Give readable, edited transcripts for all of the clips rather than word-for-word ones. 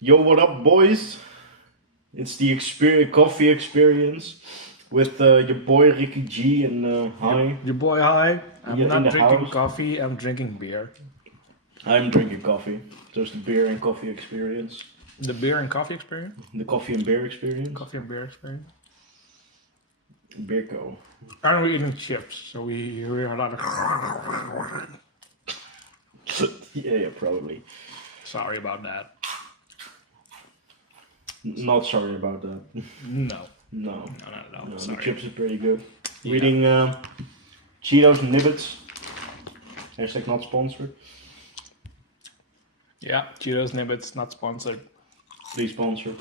Yo, what up, boys? It's the coffee experience with your boy Ricky G and Hai. Your boy Hai. I'm Yeah, in not the drinking house. coffee, I'm drinking beer. I'm drinking coffee. There's the beer and coffee experience. The beer and coffee experience? The coffee and beer experience. Coffee and beer experience? Beer co. And we're eating chips, so we hear a lot of. Yeah, probably. Sorry about that. Not sorry about that. No. No. No. The Sorry. chips are pretty good. Yeah. Reading Cheetos Nibbits. Hashtag not sponsored. Yeah, Cheetos Nibbits, not sponsored. Please sponsor.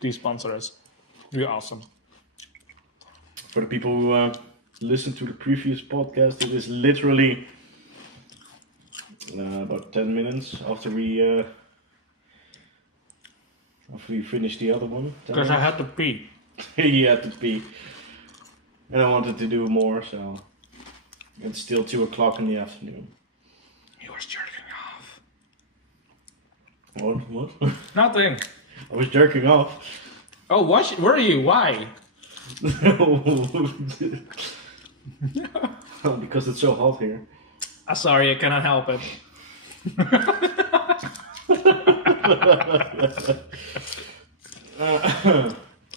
Please sponsor us. You're awesome. For the people who listened to the previous podcast, it is literally about 10 minutes after we finished the other one. Because I had to pee. He had to pee. And I wanted to do more, so it's still 2 o'clock in the afternoon. He was jerking off. What? Nothing. I was jerking off. Oh, were you? Why? Oh, because it's so hot here. Sorry, I cannot help it.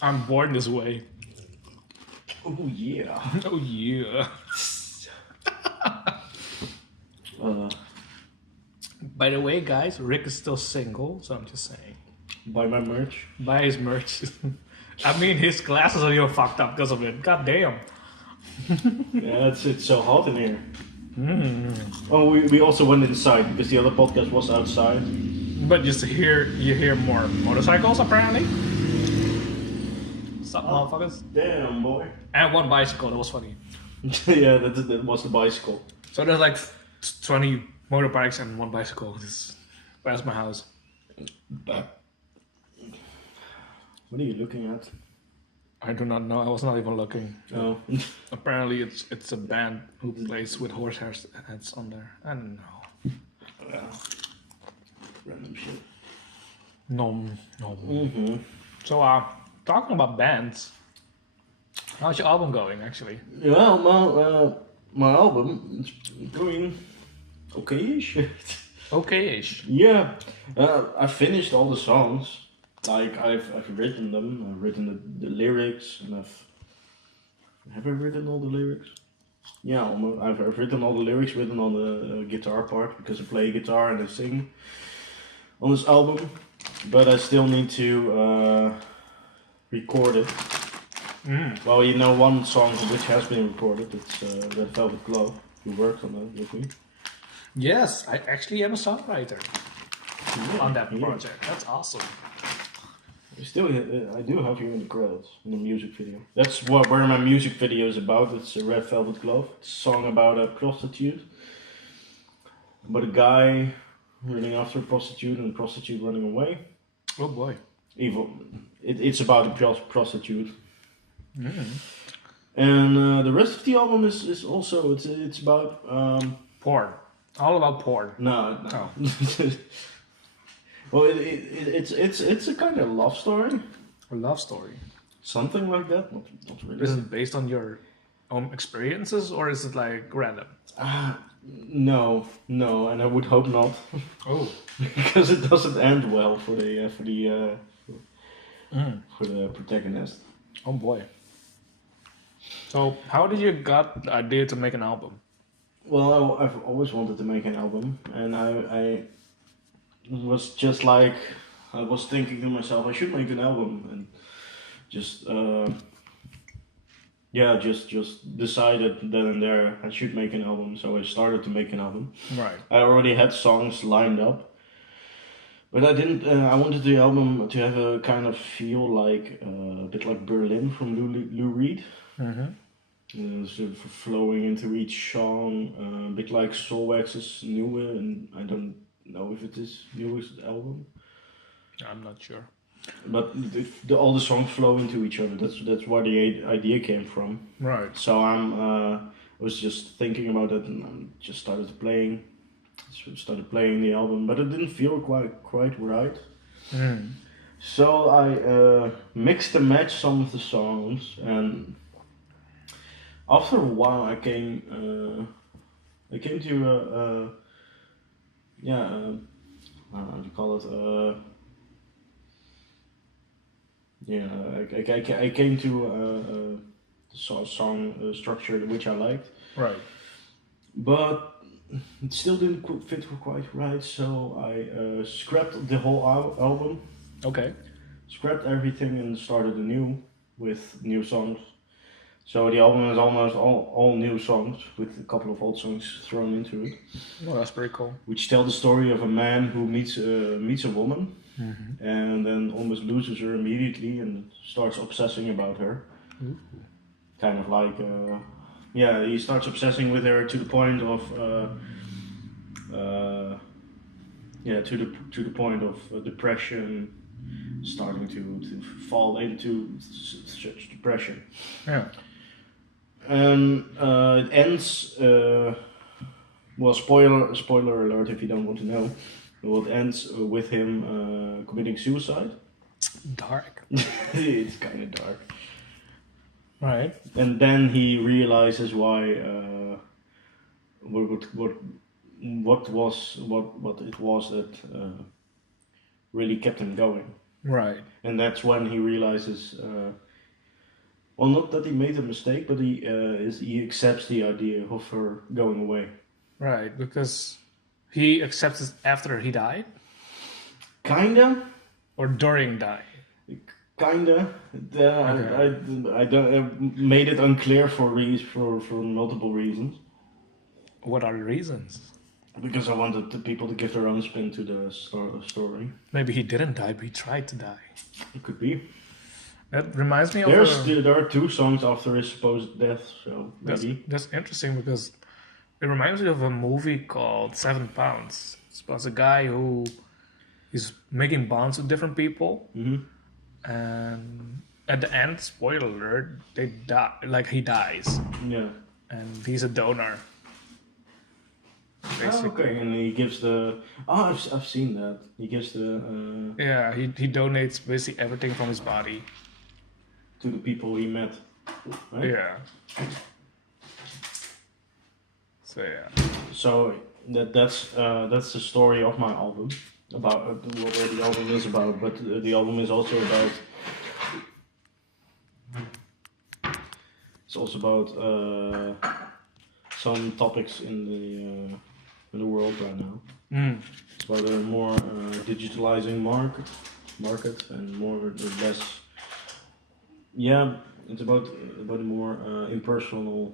I'm born this way. Oh yeah. Oh yeah. By the way, guys, Rick is still single, so I'm just saying. Buy my merch. Buy his merch. I mean, his glasses are fucked up because of it. God damn. Yeah, it's so hot in here. Oh, we also went inside because the other podcast was outside. But you hear more motorcycles apparently. Sup, motherfuckers? Damn, boy. And one bicycle. That was funny. Yeah, that was the bicycle. So there's like 20 motorbikes and one bicycle just past my house. But what are you looking at? I do not know. I was not even looking. Oh. Apparently, it's a band who plays with horse heads on there. I don't know. Random shit. No. Mm-hmm. So, talking about bands, how's your album going? Actually, Well, my album is going okay-ish. okay-ish. Yeah, I finished all the songs. Like I've written them. I've written the lyrics, and have I written all the lyrics? Yeah, almost. I've written all the lyrics, written on the guitar part because I play guitar and I sing on this album. But I still need to record it. Well, you know, one song which has been recorded. It's Red Velvet Glove. You worked on that with me. Yes, I actually am a songwriter on that Yeah. project. That's awesome. I do have you in the credits in the music video. That's where my music video is about. It's a Red Velvet Glove. It's a song about a prostitute. About a guy running after a prostitute and a prostitute running away. Oh boy. Evil. It's about a prostitute. And the rest of the album is also it's about Porn. All about porn. no. Well, it's a kind of love story. A love story. Something like that. Not really. Is it based on your own experiences or is it like random? No, and I would hope not, Oh. because it doesn't end well for the protagonist. Oh boy. So how did you got the idea to make an album? Well, I've always wanted to make an album, and I was just like, I was thinking to myself, I should make an album, and just just decided then and there I should make an album. So I started to make an album. Right. I already had songs lined up, but I didn't. I wanted the album to have a kind of feel like a bit like Berlin from Lou Reed. Sort of flowing into each song, a bit like Soulwax's new, and I don't know if it is newest album, I'm not sure. but all the songs flow into each other. That's where the idea came from. Right. So I was just thinking about it, and I just started playing the album, but it didn't feel quite right. So I mixed and matched some of the songs, and after a while, I came to yeah, how do you call it? Yeah, I came to song structure which I liked, Right. but it still didn't fit quite right. So I scrapped the whole album, Okay. scrapped everything, and started anew with new songs. So the album is almost all new songs with a couple of old songs thrown into it, Well, that's pretty cool. which tell the story of a man who meets a woman and then almost loses her immediately and starts obsessing about her. Kind of like, yeah, he starts obsessing with her to the point of, yeah, to the point of depression, starting to fall into such depression. Yeah. And it ends. Well, spoiler alert if you don't want to know. Well, it ends with him committing suicide. Dark. It's kind of dark. Right. And then he realizes why what it was that really kept him going. Right. And that's when he realizes, well, not that he made a mistake, but he accepts the idea of her going away. Right. Because he accepts it after he died Kinda. or during dying. Kinda. I don't made it unclear for multiple reasons. What are the reasons? Because I wanted the people to give their own spin to the story. Maybe he didn't die, but he tried to die. It could be. That reminds me of There are 2 songs after his supposed death, so maybe. that's interesting because it reminds me of a movie called 7 Pounds. It's about a guy who is making bonds with different people, and at the end, spoiler alert, they die. Like he dies, Yeah. and he's a donor. Oh, okay, and he gives the. Oh, I've seen that. He gives the. Yeah, he donates basically everything from his body. To the people he met. Right? Yeah. So yeah. So that's the story of my album, about what the album is about. But the album is also about. It's also about some topics in the world right now. It's about a more digitalizing market and more or less. Yeah, it's about a more impersonal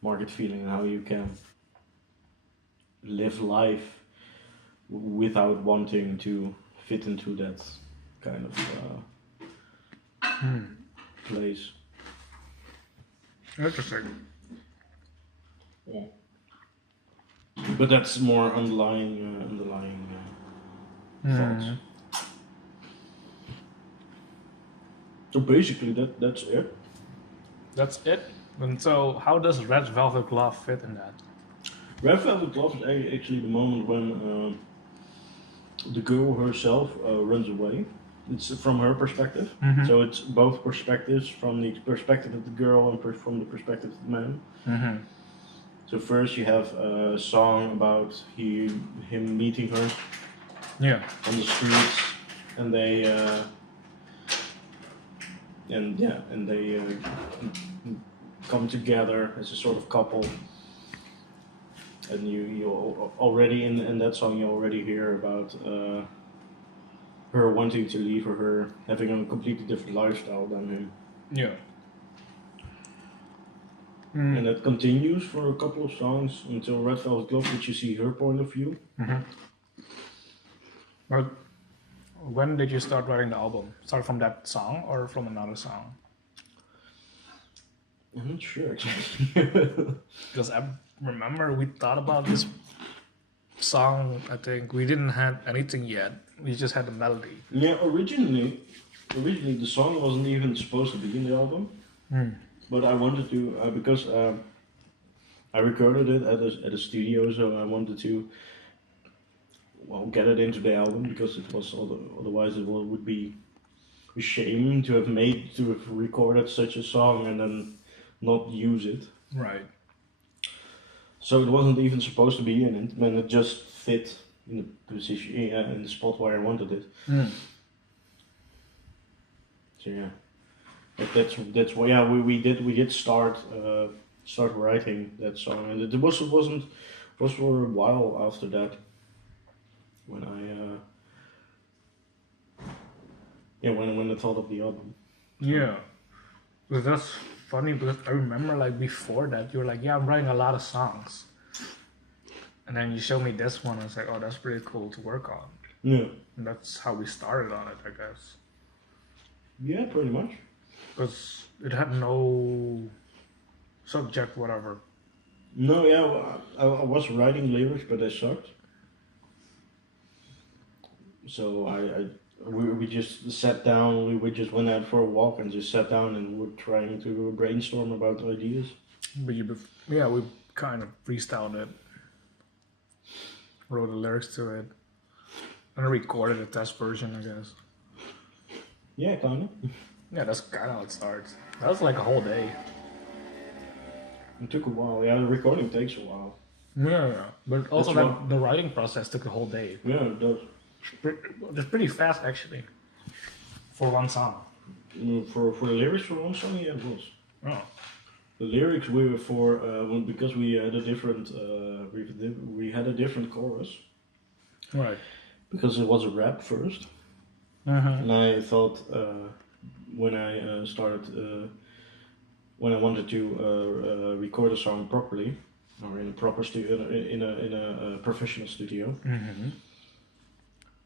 market feeling and how you can live life without wanting to fit into that kind of place. Interesting. Yeah. But that's more underlying thoughts. So basically, that's it. That's it. And so, how does Red Velvet Glove fit in that? Red Velvet Glove is actually the moment when the girl herself runs away. It's from her perspective. So it's both perspectives, from the perspective of the girl and from the perspective of the man. So first you have a song about him meeting her on the streets, and they come together as a sort of couple. And you already in that song you already hear about her wanting to leave, or her having a completely different lifestyle than him. Yeah. And that continues for a couple of songs until Red Velvet Glove, which you see her point of view. But when did you start writing the album? Start from that song or from another song? I'm not sure actually. Because I remember we thought about this song. I think we didn't have anything yet. We just had the melody. Yeah, originally the song wasn't even supposed to be in the album. But I wanted to because I recorded it at a studio, so I wanted to get it into the album because it was otherwise would be a shame to have recorded such a song and then not use it. Right. So it wasn't even supposed to be in it, and it just fit in the position, in the spot where I wanted it. So yeah, that's why we did start writing that song, and it was for a while after that when when I thought of the album. Yeah, but that's funny because I remember like before that you were like, yeah, I'm writing a lot of songs, and then you showed me this one. I was like, oh, that's pretty cool to work on. Yeah, And that's how we started on it, I guess. Yeah, pretty much. Because it had no subject, whatever. No, yeah, well, I was writing lyrics, but they sucked. So we just sat down. We just went out for a walk and just sat down and were trying to brainstorm about ideas. But we kind of freestyled it, wrote the lyrics to it, and recorded a test version, I guess. Yeah, kind of. Yeah, that's kind of how it starts. That was like a whole day. It took a while. Yeah, the recording takes a while. Yeah. But also the writing process took a whole day. Yeah, it does. It's pretty fast, actually, for one song. For the lyrics for one song, yeah, it was. Oh. The lyrics we were for because we had a different we had a different chorus. Right. Because it was a rap first, and I thought when I when I wanted to record a song properly or in a proper studio in a professional studio.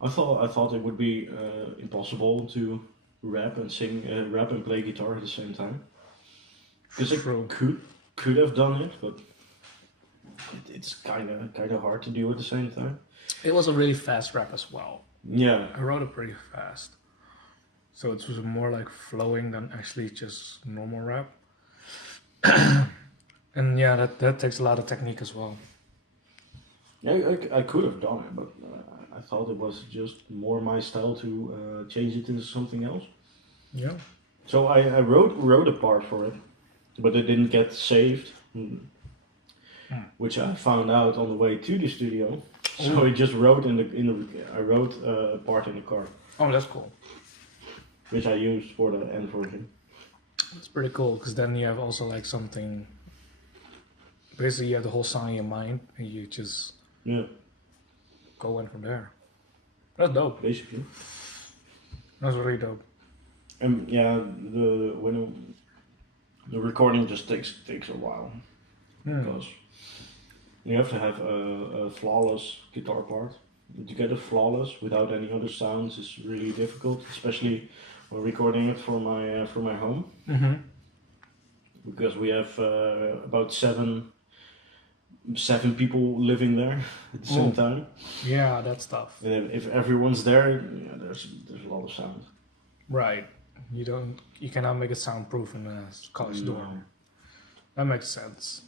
I thought it would be impossible to rap and sing, rap and play guitar at the same time. Because I could have done it, but it's kind of hard to do at the same time. It was a really fast rap as well. Yeah, I wrote it pretty fast, so it was more like flowing than actually just normal rap. And yeah, that takes a lot of technique as well. yeah, I could have done it, but I thought it was just more my style to change it into something else. Yeah. So I wrote a part for it, but it didn't get saved, which I found out on the way to the studio. So I just wrote I wrote a part in the car. Oh, that's cool. Which I used for the end version. It's pretty cool because then you have also like something. Basically, you have the whole song in your mind, and you just go in from there. That's dope. Basically. That's really dope. And yeah, the recording just takes a while because you have to have a flawless guitar part. To get it flawless without any other sounds is really difficult, especially when recording it for my home. Because we have about seven people living there at the same time. Yeah, that's tough. And if everyone's there, yeah, there's a lot of sound. Right. You cannot make it soundproof in a college dorm. That makes sense.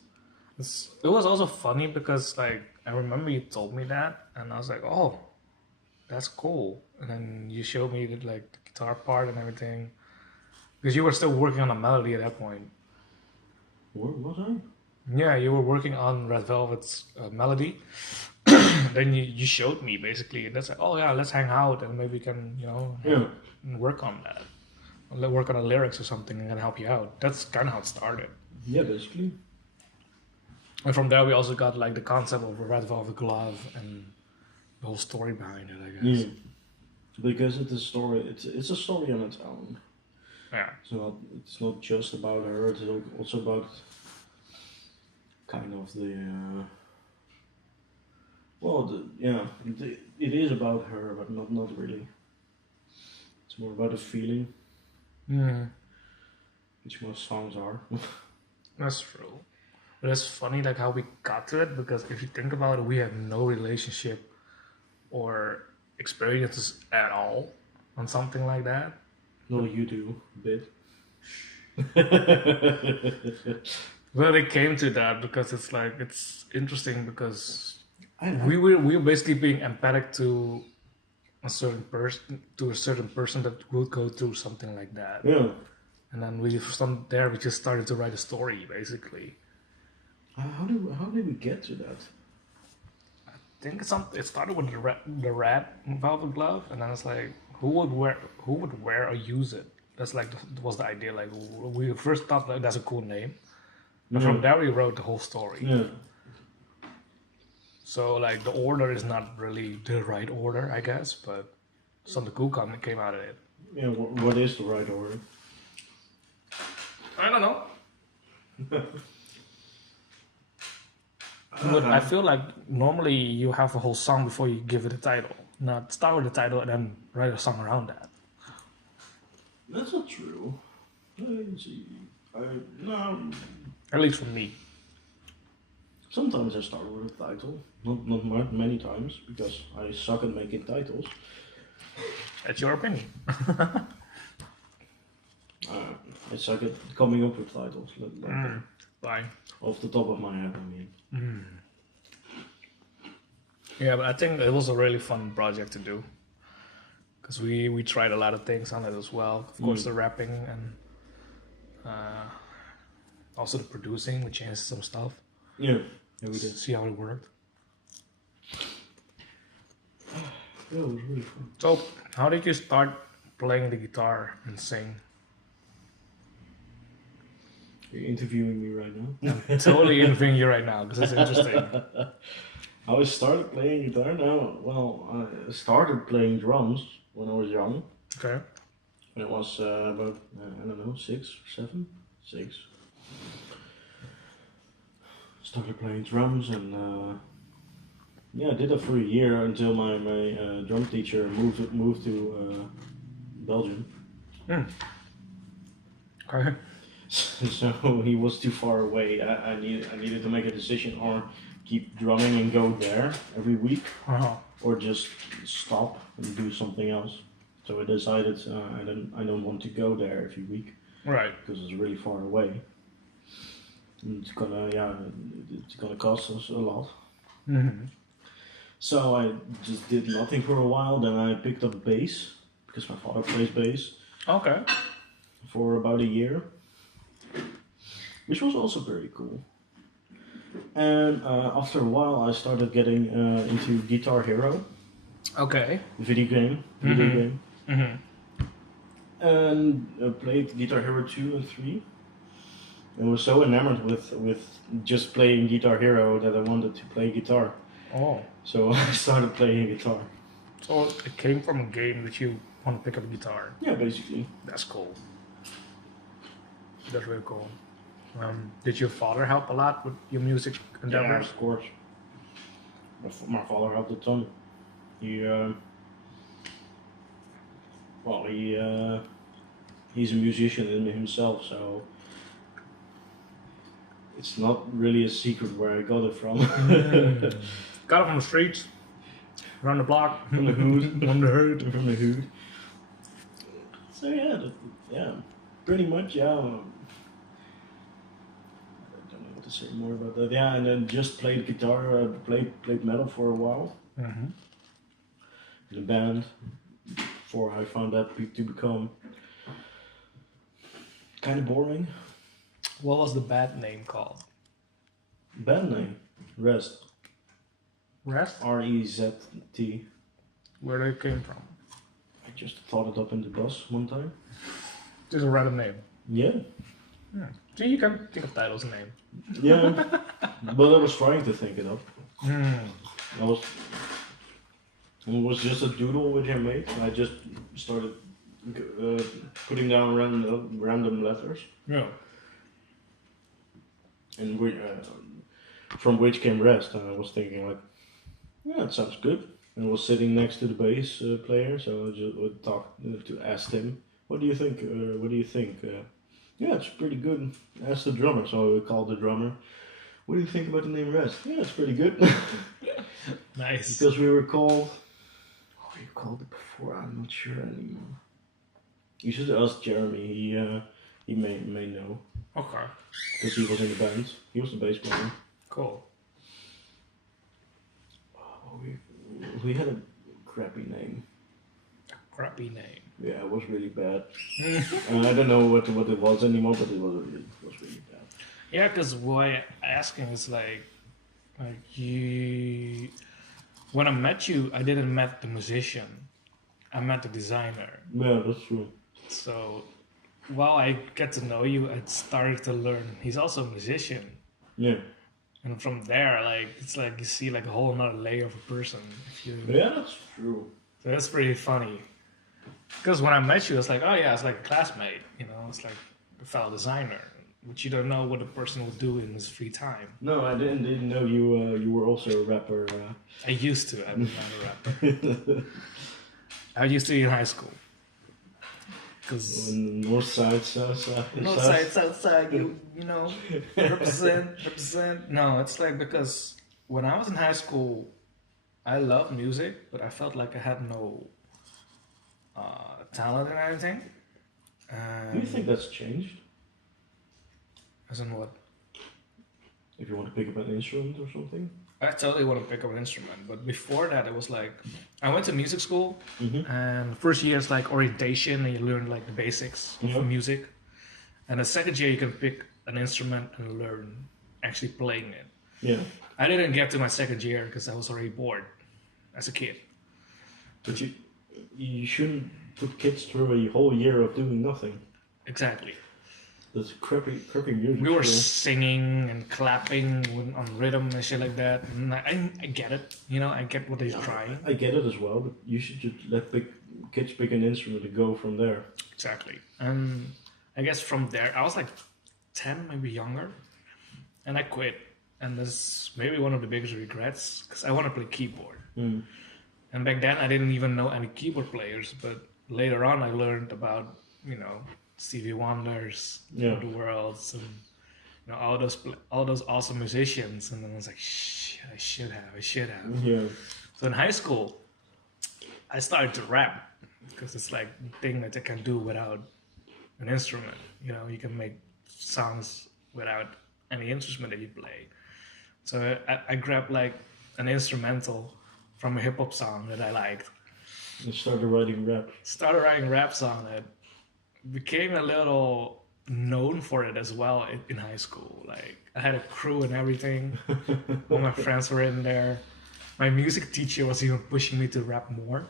It was also funny because like I remember you told me that and I was like, oh, that's cool. And then you showed me the guitar part and everything. Because you were still working on a melody at that point. What was I? Yeah, you were working on Red Velvet's melody. Then you showed me basically, and that's like, oh yeah, let's hang out and maybe we can, work on that. Work on the lyrics or something and then help you out. That's kind of how it started. Yeah, basically. And from there we also got like the concept of a Red Velvet glove and the whole story behind it, I guess. Because it's a story. It's a story on its own. Yeah. It's not just about her. It's also about kind of the. It is about her, but not really. It's more about a feeling. Which most songs are. That's true. But it's funny like how we got to it because if you think about it, we have no relationship or experiences at all on something like that. No, you do a bit. Well, it came to that because it's interesting because we were basically being empathic to a certain person that would go through something like that. Yeah. And then we from there we just started to write a story basically. How did we get to that? I think it started with the rat velvet glove, and then it's like who would wear or use it? That's like was the idea. Like we first thought like that's a cool name, and from there we wrote the whole story. Yeah. So like the order is not really the right order, I guess, but something cool came out of it. Yeah. What is the right order? I don't know. But I feel like normally you have a whole song before you give it a title. Not start with the title and then write a song around that. That's not true. Let's see. No. At least for me. Sometimes I start with a title. Not many times because I suck at making titles. That's your opinion. I suck at coming up with titles. Fine. Off the top of my head, I mean. Yeah, but I think it was a really fun project to do. Because we tried a lot of things on it as well. Of course, the rapping and also the producing. We changed some stuff. Yeah, we did. See how it worked. Yeah, it was really fun. So, how did you start playing the guitar and sing? You're interviewing me right now? I'm totally interviewing you right now because it's interesting. How I started playing guitar now? Well, I started playing drums when I was young. Okay. When I was about, I don't know, 6, 7? 6. Started playing drums and yeah, I did that for a year until my drum teacher moved to Belgium. Okay. So he was too far away. I needed to make a decision or keep drumming and go there every week, or just stop and do something else. So I decided I don't want to go there every week, Right. because it's really far away. And it's gonna cost us a lot. Mm-hmm. So I just did nothing for a while. Then I picked up bass because my father plays bass. Okay. For about a year, which was also very cool. And after a while, I started getting into Guitar Hero. Okay. Video game. Mm-hmm. And played Guitar Hero 2 and 3. And was so enamored with just playing Guitar Hero that I wanted to play guitar. Oh. So I started playing guitar. So it came from a game that you want to pick up a guitar. Yeah, basically. That's cool. That's really cool. Did your father help a lot with your music endeavors? Yeah, of course. My father helped a ton. He's a musician in himself, so it's not really a secret where I got it from. Got it from the streets, around the block, From the hood. on the hood. From the hood. So yeah, pretty much, yeah. I don't know what to say more about that. Yeah, and then just played guitar, played metal for a while. Mm-hmm. In a band, before I found that to become kind of boring. What was the band name called? Band name, Rest. Rest? R-E-Z-T. Where they came from? I just thought it up in the bus one time. Just a random name. Yeah. See, you can think of titles and name. Yeah. But I was trying to think it up. It was just a doodle which I made. I just started putting down random letters. Yeah. And from which came Rest. And I was thinking like, yeah, it sounds good. And I was sitting next to the bass player, so I just would talk to ask him, what do you think? Yeah, it's pretty good. Ask the drummer. So I called the drummer. What do you think about the name Rest? Yeah, it's pretty good. Nice. Because we were called. What were you called it before? I'm not sure anymore. You should ask Jeremy. He may know. Okay. Because he was in the band. He was the bass player. Cool. We had a crappy name. Crappy name. Yeah, it was really bad. I don't know what it was anymore, but it was really bad. Yeah, because why asking is like you. When I met you, I didn't met the musician. I met the designer. Yeah, that's true. So while I get to know you, I started to learn he's also a musician. Yeah. And from there, like it's like you see like a whole another layer of a person. Yeah, that's true. So that's pretty funny. Because when I met you, it's like, oh yeah, it's like a classmate. You know, it's like a fellow designer. But you don't know what a person will do in his free time. No, I didn't know you were also a rapper. I used to. I'm not a rapper. I used to in high school. Because North side, south side. north side, south side, you know, represent. No, it's like because when I was in high school, I loved music, but I felt like I had no talent in anything. Do you think that's changed? As in what? If you want to pick up an instrument or something? I totally want to pick up an instrument, but before that, it was like I went to music school, and the first year is like orientation, and you learn like the basics of music, and the second year you can pick an instrument and learn actually playing it. Yeah. I didn't get to my second year because I was already bored as a kid. But you shouldn't put kids through a whole year of doing nothing. Exactly. That's crappy music. We were singing and clapping on rhythm and shit like that. And I get it, you know, I get what they're trying. I get it as well, but you should just let kids pick an instrument and go from there. Exactly. And I guess from there, I was like 10, maybe younger, and I quit. And that's maybe one of the biggest regrets because I want to play keyboard. And back then, I didn't even know any keyboard players, but later on, I learned about, you know, Stevie Wonders of the world, and you know all those awesome musicians, and then I was like, shit, I should have. Yeah. So in high school, I started to rap because it's like the thing that I can do without an instrument. You know, you can make songs without any instrument that you play. So I grabbed like an instrumental from a hip hop song that I liked. And started writing rap. Started writing rap song that became a little known for it as well in high school. Like I had a crew and everything. All my friends were in there. My music teacher was even pushing me to rap more.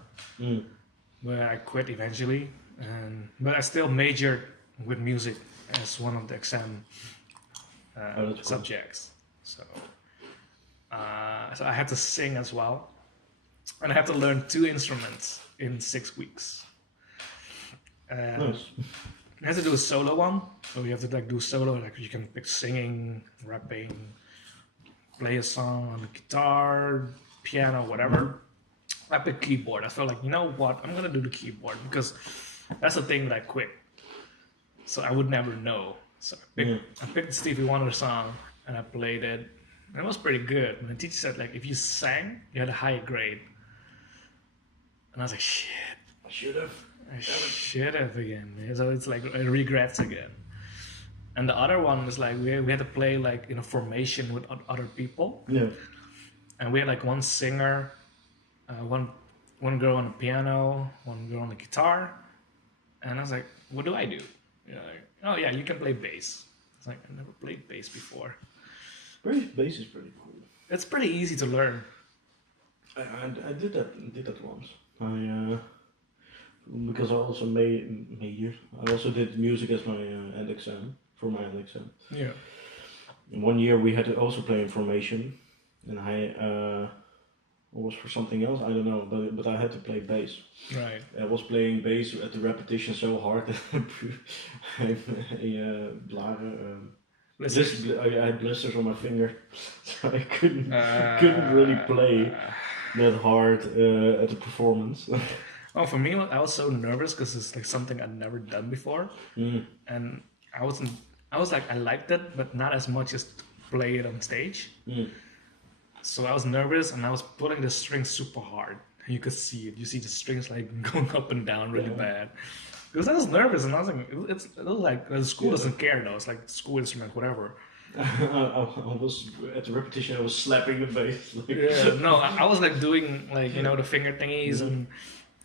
But I quit eventually. But I still majored with music as one of the exam subjects. So I had to sing as well. And I had to learn 2 instruments in 6 weeks. Nice. You have to do a solo one, so you have to like do solo. Like you can pick singing, rapping, play a song on the guitar, piano, whatever. I picked keyboard. I felt like, you know what, I'm gonna do the keyboard because that's the thing that I quit. So I would never know. So I picked the Stevie Wonder song and I played it. And it was pretty good. And the teacher said like, if you sang, you had a higher grade. And I was like, shit. I should have. I should have again. So it's like regrets again. And the other one was like we had to play like in a formation with other people. Yeah. And we had like one singer, one girl on the piano, one girl on the guitar. And I was like, what do I do? You know, like, oh yeah, you can play bass. It's like I never played bass before. Bass is pretty cool. It's pretty easy to learn. I did that once. Because I also majored. I also did music as my end exam, for my end exam. Yeah. In 1 year we had to also play in formation, and I was for something else, I don't know, but I had to play bass. Right. I was playing bass at the repetition so hard that I had blisters on my finger, so I couldn't really play that hard at the performance. Oh, for me, I was so nervous because it's like something I'd never done before, and I was like, I liked it, but not as much as to play it on stage. So I was nervous, and I was pulling the strings super hard. And you could see it. You see the strings like going up and down really bad. Because I was nervous, and I was like, it was like the school doesn't care though. It's like school instrument, whatever. I was at the repetition. I was slapping the bass. Like, Yeah, no, I was like doing like the finger thingies and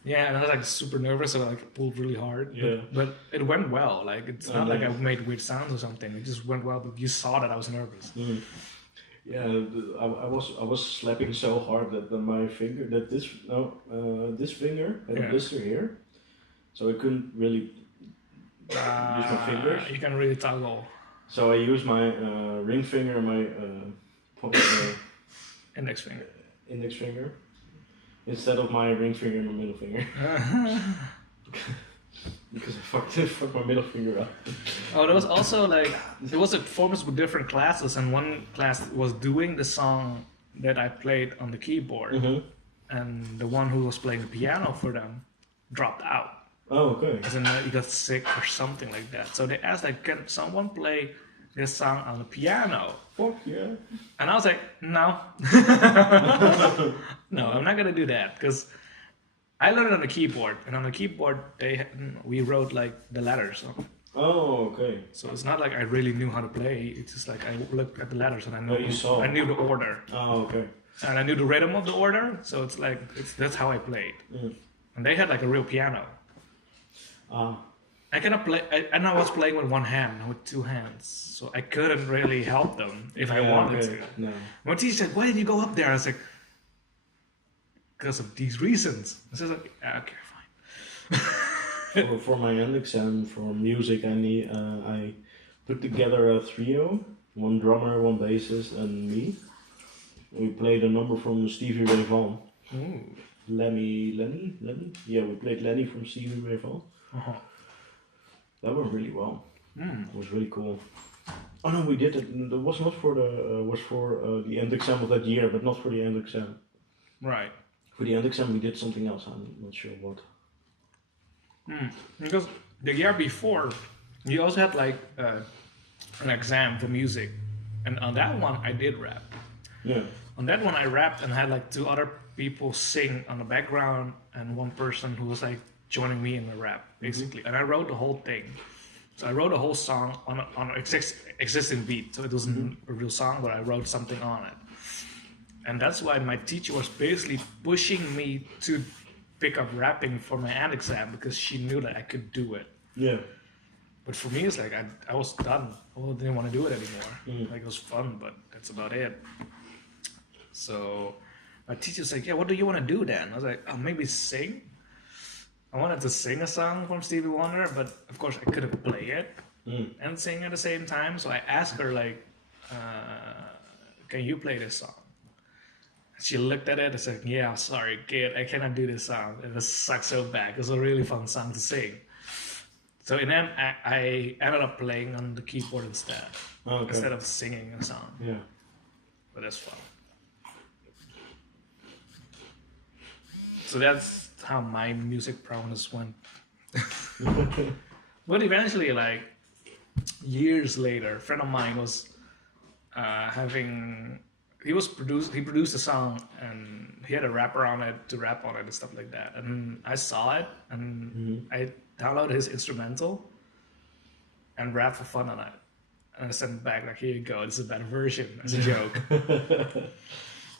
yeah, and I was like super nervous, so I like pulled really hard. Yeah. But it went well. Like it's not like I nice. made weird sounds or something. It just went well. But you saw that I was nervous. Yeah, I was slapping so hard that my finger this finger had a blister here, so I couldn't really use my fingers. You can really toggle. So I used my ring finger and my Index finger. Index finger instead of my ring finger and my middle finger. Because I fucked my middle finger up. Oh, there was also like there was a performance with different classes, and one class was doing the song that I played on the keyboard, and the one who was playing the piano for them dropped out. Oh, okay. As in, he got sick or something like that. So they asked, like, can someone play this song on the piano? Fuck yeah. And I was like, no. No, I'm not going to do that. Because I learned on the keyboard. And on the keyboard, we wrote, like, the letters on it. Oh, okay. So it's not like I really knew how to play. It's just like I looked at the letters and I knew the order. Oh, okay. And I knew the rhythm of the order. So it's like, that's how I played. And they had, like, a real piano. I cannot play, and I was playing with one hand, not with two hands, so I couldn't really help them if I wanted to. No. My teacher said, "Why did you go up there?" I was like, "Because of these reasons." I was like, "Okay, fine." for my end exam for music, I put together a trio: one drummer, one bassist, and me. We played a number from Stevie Ray Vaughan. Lenny? Yeah, we played Lenny from Stevie Ray Vaughan. That went really well. It was really cool. Oh no, we did it. It was not for the end exam of that year, but not for the end exam. Right. For the end exam, we did something else. I'm not sure what. Because the year before, you also had like an exam for music, and on that one I did rap. Yeah. On that one I rapped and had like two other people sing on the background and one person who was like joining me in the rap basically. And I wrote the whole thing. So I wrote a whole song on an existing beat. So it wasn't a real song, but I wrote something on it. And that's why my teacher was basically pushing me to pick up rapping for my end exam because she knew that I could do it. Yeah. But for me, it's like I was done. I didn't want to do it anymore. Like it was fun, but that's about it. So my teacher's like, "Yeah, what do you want to do then?" I was like, "Oh, maybe sing." I wanted to sing a song from Stevie Wonder, but of course I couldn't play it and sing at the same time. So I asked her like, "Can you play this song?" She looked at it and said, "Yeah, sorry, kid, I cannot do this song. It sucks so bad. It was a really fun song to sing." So in the end, I ended up playing on the keyboard instead, instead of singing a song. Yeah. But that's fun. So that's how my music prowess went. But eventually, like years later, a friend of mine was he produced a song and he had a rapper on it to rap on it and stuff like that. And I saw it and I downloaded his instrumental and rapped for fun on it. And I sent it back like, "Here you go, it's a better version," as a joke.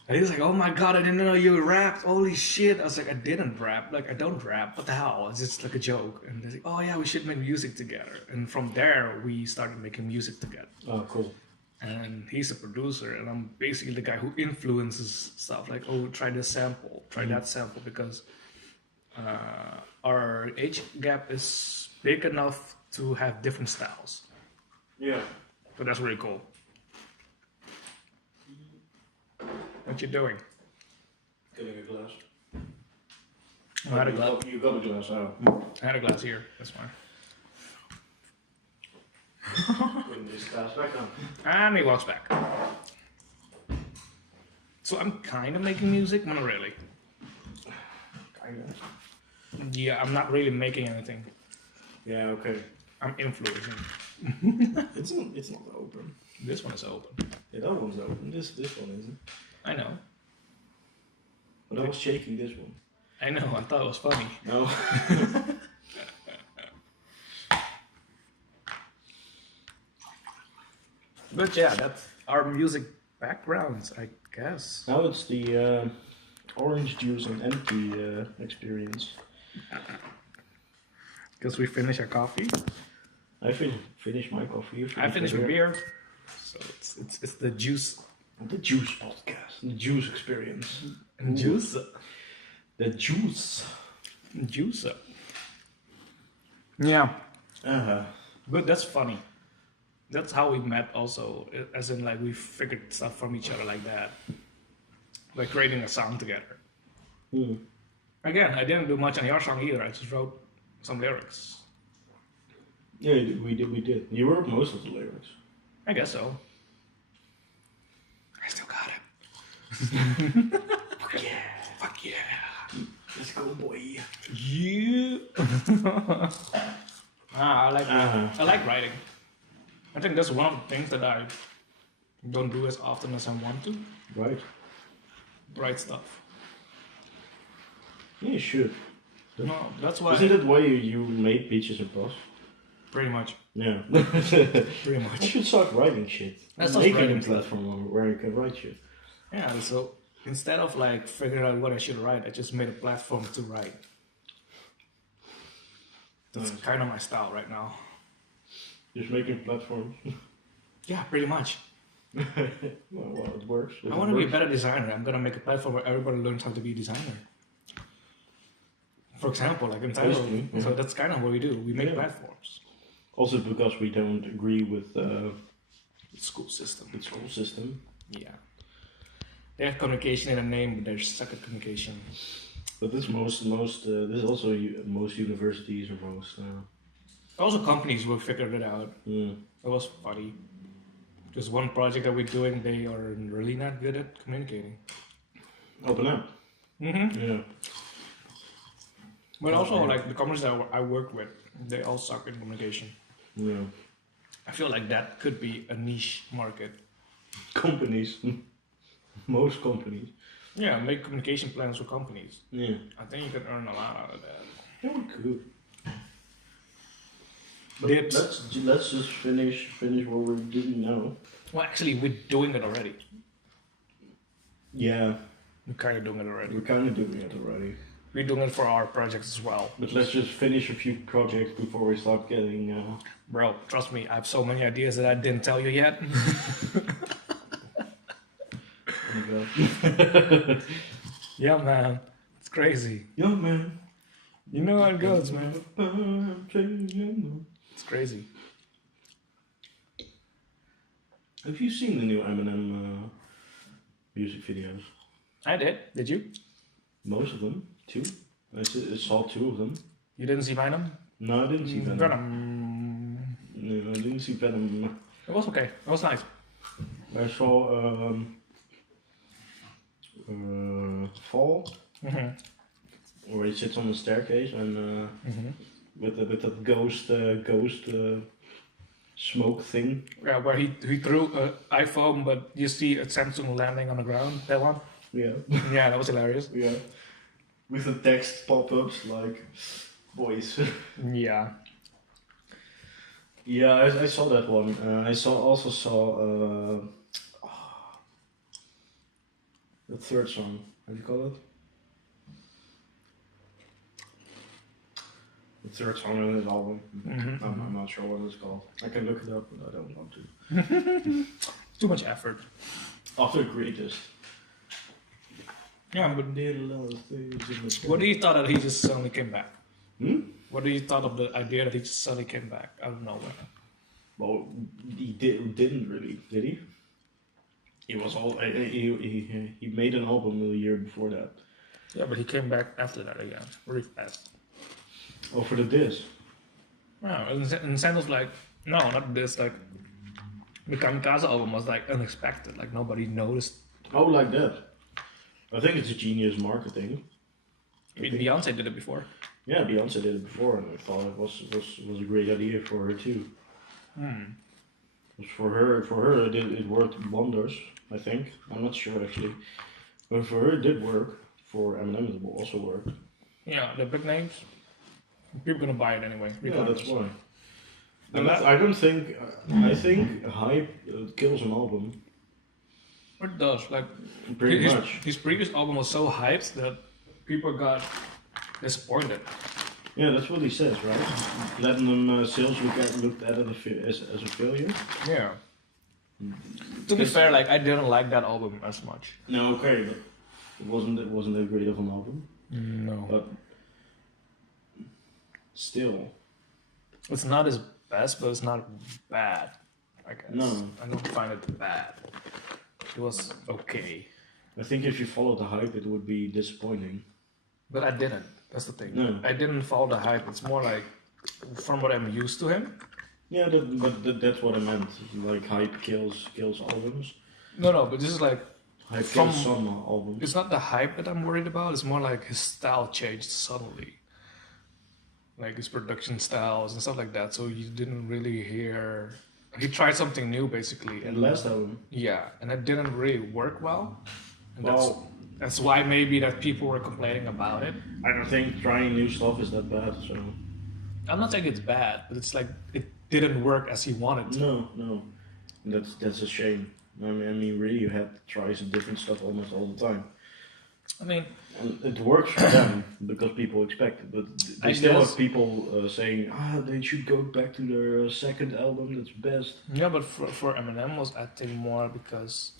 And he was like, "Oh my god, I didn't know you rapped. Holy shit." I was like, "I didn't rap. Like, I don't rap. What the hell? It's just like a joke." And they're like, "Oh yeah, we should make music together." And from there, we started making music together. Oh, cool. And he's a producer, and I'm basically the guy who influences stuff. Like, "Oh, try this sample, try that sample," because our age gap is big enough to have different styles. Yeah. So that's really cool. What you doing? Getting a glass. I had a glass. You got a glass out. I had a glass here. That's fine. Putting this glass back on. And he walks back. So I'm kind of making music, but not really. Kind of. Yeah, I'm not really making anything. Yeah. Okay. I'm influencing. It's not open. This one is open. Yeah, that one's open. This one isn't. I know. But I was shaking this one. I know. I thought it was funny. No. But yeah, that's our music backgrounds, I guess. Now it's the orange juice and empty experience. Because we finished our coffee. I finished my coffee. I finished my beer. So it's the juice. The juice podcast. The juice experience. Juice. The juice. Juice. Yeah. Uh-huh. But that's funny. That's how we met also. As in, like, we figured stuff from each other like that. By creating a song together. Hmm. Again, I didn't do much on your song either. I just wrote some lyrics. Yeah, we did. You wrote most of the lyrics. I guess so. I still got it. Fuck yeah. Fuck yeah. Let's go, boy. Yeah. I like writing. I think that's one of the things that I don't do as often as I want to. Right. Write stuff. Yeah, you should. No, that's why. Isn't that why you made Peaches and Puffs? Pretty much. Yeah. Pretty much. I should start writing shit. Let's start Making writing a platform where you can write shit. Yeah, so instead of like figuring out what I should write, I just made a platform to write. That's kind of my style right now. Just making platforms. Yeah, pretty much. well, it works. I want to be a better designer. I'm gonna make a platform where everybody learns how to be a designer. For example, like in Thailand. Yeah. So that's kind of what we do. We make platforms. Also because we don't agree with The school system. the school system. Yeah. They have communication in a name, but they're stuck at communication. But this this is also most universities or most. Also, companies will figure it out. It was funny. Just one project that we're doing, they are really not good at communicating. Open up. Mm-hmm. Yeah. But also, like the companies that I work with, they all suck in communication. Yeah. I feel like that could be a niche market. Companies. Most companies. Yeah, make communication plans for companies. Yeah. I think you could earn a lot out of that. Yeah, we could. But Dips. let's just finish what we're doing now. Well, actually, we're doing it already. Yeah. We're kind of doing it already. We're kind of doing it already. We're doing it for our projects as well. But let's just finish a few projects before we start getting. Bro, trust me, I have so many ideas that I didn't tell you yet. Yeah, man. It's crazy. Yeah, man. You know how it goes, man. It's crazy. Have you seen the new Eminem music videos? I did. Did you? Most of them. 2. I saw 2 of them. You didn't see Venom? No, I didn't see Venom. Venom. No, I didn't see Venom. It was okay. It was nice. I saw Fall, where he sits on the staircase and with that ghost smoke thing. Yeah, where he threw an iPhone, but you see a Samsung landing on the ground. That one? Yeah. Yeah, that was hilarious. Yeah. With the text pop-ups like, boys. Yeah. Yeah, I saw that one. I also saw the third song. How do you call it? The third song on his album. I'm not sure what it's called. I can look it up, but I don't want to. Too much effort. After Greatest. Yeah, but Did a lot of things in the what do you thought that he just suddenly came back? Hmm? What do you thought of the idea that he just suddenly came back out of nowhere? Well, he didn't really, did he? He was all he made an album a year before that. Yeah, but he came back after that again, really fast. Oh, for the disc. Yeah, in the sense of like, no, not this, like, the Kamikaze album was like unexpected, like nobody noticed. Oh, like that. I think it's a genius marketing. I mean, Beyonce did it before. Yeah, Beyonce did it before, and I thought it was a great idea for her too. For her, it worked wonders. I think I'm not sure actually, but for her it did work. For Eminem, it also worked. Yeah, the big names, people gonna buy it anyway. Yeah, regardless. that's why. I don't think. I think hype kills an album. It does. Like Pretty much. His previous album was so hyped that people got disappointed. Yeah, that's what he says, right? Platinum sales looked at it as a failure. Yeah. To be fair, like I didn't like that album as much. No, okay, but it wasn't that great of an album. No. But still, It's not his best, but it's not bad. I guess. No. I don't find it bad. It was okay. I think if you follow the hype, it would be disappointing. But I didn't. That's the thing. No. I didn't follow the hype. It's more like from what I'm used to him. Yeah, that's what I meant. Like hype kills albums. No, but this is like Hype From- kills some albums. it's not the hype that I'm worried about. It's more like his style changed suddenly, like his production styles and stuff like that. So you didn't really hear. He tried something new basically, And last album. yeah, and it didn't really work well. And Well, that's why maybe that people were complaining about it. I don't think trying new stuff is that bad. So I'm not saying it's bad, but it's like it didn't work as he wanted to. no, that's a shame. I mean, really, you had to try some different stuff almost all the time. I mean, And it works for them because people expect it, but they I still guess- have people saying, they should go back to their second album. That's best. yeah, but for Eminem was I think more because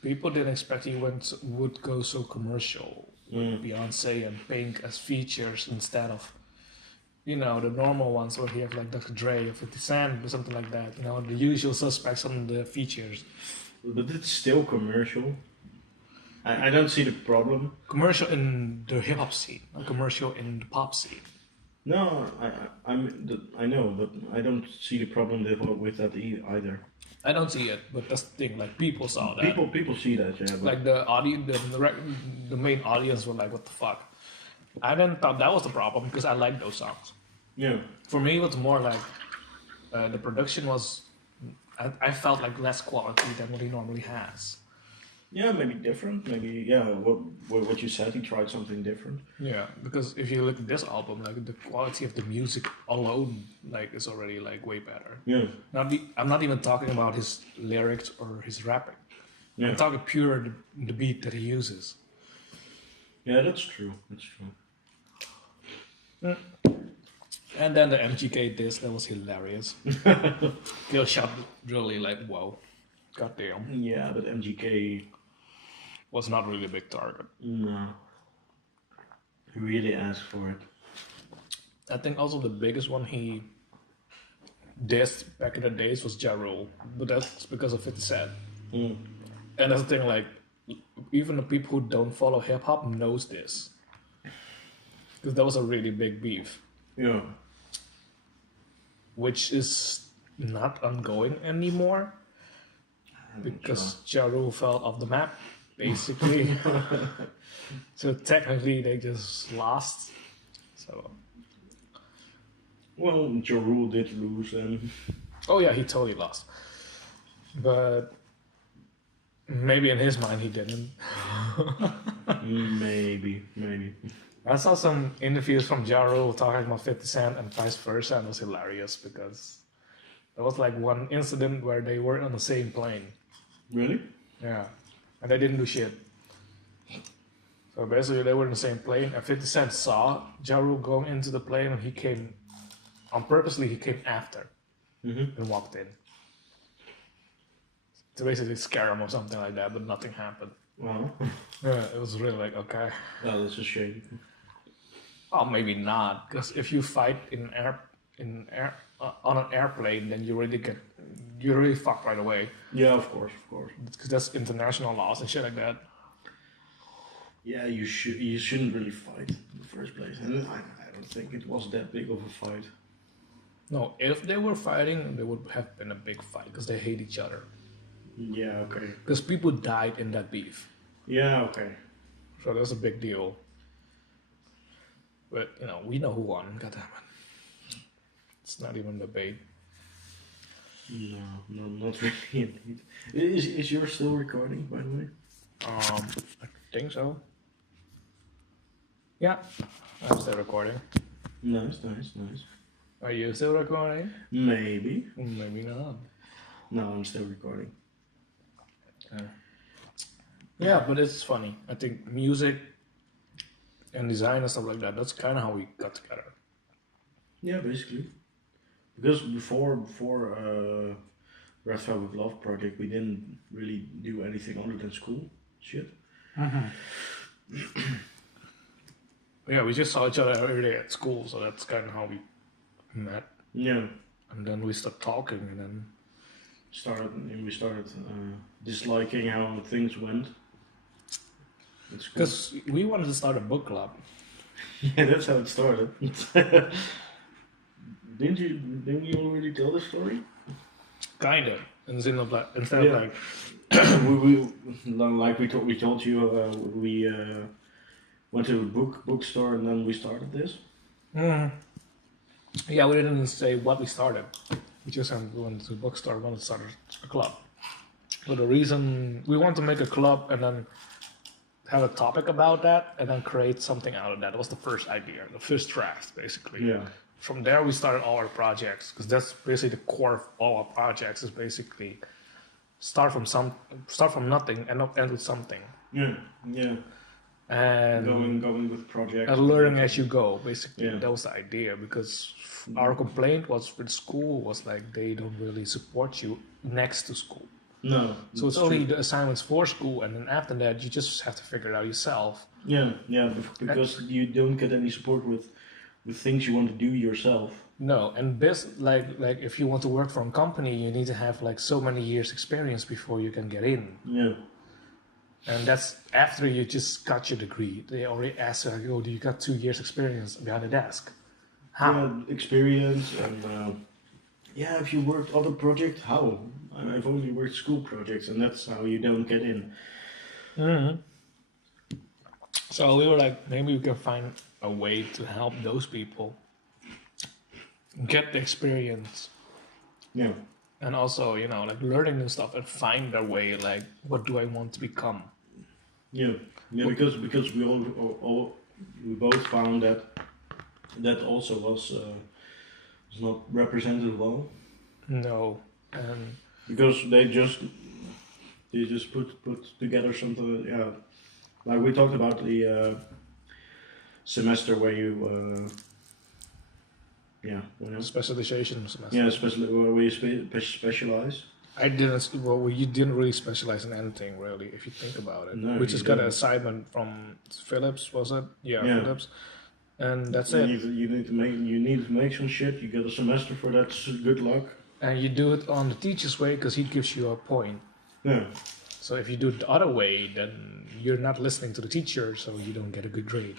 people didn't expect he would go so commercial with Beyonce and Pink as features instead of, you know, the normal ones where he have like Dr. Dre or 50 Cent or something like that. You know, the usual suspects on the features. But it's still commercial. I don't see the problem. Commercial in the hip hop scene, not commercial in the pop scene. No, I know, but I don't see the problem with that either. I don't see it, but that's the thing. Like people saw that. People see that, yeah. But Like the audience, the main audience were like, "What the fuck?" I didn't thought that was the problem because I like those songs. yeah, For me, it was more like the production was. I felt like less quality than what he normally has. yeah, maybe different. Maybe what you said. He tried something different. Yeah, because if you look at this album, like the quality of the music alone, like is already like way better. Yeah, I'm not even talking about his lyrics or his rapping. yeah, I'm talking pure the beat that he uses. yeah. That's true. That's true. And then the MGK disc, that was hilarious. Kill shot really like wow, goddamn, Yeah, but MGK, was not really a big target. no, he really asked for it. I think also the biggest one he dissed back in the days was Ja Rule, but that's because of 50 Cent. Mm. And that's the thing, like even the people who don't follow hip hop knows this, because that was a really big beef, Yeah, which is not ongoing anymore because Ja Rule fell off the map, basically. So technically, they just lost. So, well, Ja Rule did lose, and oh yeah, he totally lost. But maybe in his mind, he didn't. maybe. I saw some interviews from Ja Rule talking about 50 Cent and vice versa, and it was hilarious because there was like one incident where they were on the same plane. Really? Yeah, and they didn't do shit. So basically, they were in the same plane, and 50 Cent saw Ja Rule going into the plane, and he came, he came after and walked in. To basically scare him or something like that, but nothing happened. Well, Yeah, it was really like, okay. well, that's a shame. Well, maybe not, because if you fight on an airplane, then you really fucked right away, Yeah, of course. because that's international laws and shit like that. Yeah, you shouldn't really fight in the first place, and I don't think it was that big of a fight. No, if they were fighting, there would have been a big fight because they hate each other. Yeah, okay. Because people died in that beef, Yeah, okay. so that's a big deal. But you know, we know who won. God damn it! It's not even a debate. No, not really. Indeed. Is yours still recording, by the way? I think so. Yeah, I'm still recording. Nice. Are you still recording? Maybe. Maybe not. No, I'm still recording. Yeah, but it's funny. I think music and design and stuff like that, that's kind of how we got together. Yeah, basically. Because before Red Velvet Love Project, we didn't really do anything other than school shit. Yeah, we just saw each other every day at school, so that's kind of how we met. Yeah. And then we started talking, and then We started disliking how things went. because we wanted to start a book club. Yeah, that's how it started. Didn't you already tell the story? Kind of. Instead of like, we told you, we went to a bookstore and then we started this. Yeah, we didn't say what we started. We just went to a bookstore, wanted to start a club. But the reason we wanted to make a club and then have a topic about that and then create something out of that. That was the first idea, the first draft, basically. Yeah. From there, we started all our projects because that's basically the core of all our projects. Is basically start from nothing and end with something. Yeah. Yeah. And going with projects. and learning as you go. Basically, Yeah. that was the idea because our complaint was with school was like they don't really support you next to school. No. So it's only the assignments for school, and then after that, you just have to figure it out yourself. Yeah. Because you don't get any support with things you want to do yourself. No, and this like if you want to work for a company, you need to have like so many years experience before you can get in. Yeah. And that's after you just got your degree. They already ask you, "Oh, do you got 2 years experience behind the desk?" How? Yeah, experience and if you worked other projects, how? I've only worked school projects, and that's how you don't get in. Mm-hmm. So we were like, maybe we can find a way to help those people get the experience. Yeah. And also, like learning new stuff and find their way. Like, what do I want to become? Yeah. Because we we both found that also was not represented well. No, and because they just put together something. Yeah, like we talked about the semester where you. Specialization semester. Yeah, especially where you specialize. I didn't. Well, you didn't really specialize in anything, really, if you think about it. No, we just got an assignment from Philips, was it? Yeah. Philips, and that's it. You need to make some shit. You get a semester for that. Good luck. And you do it on the teacher's way because he gives you a point. Yeah. So if you do it the other way, then you're not listening to the teacher, so you don't get a good grade.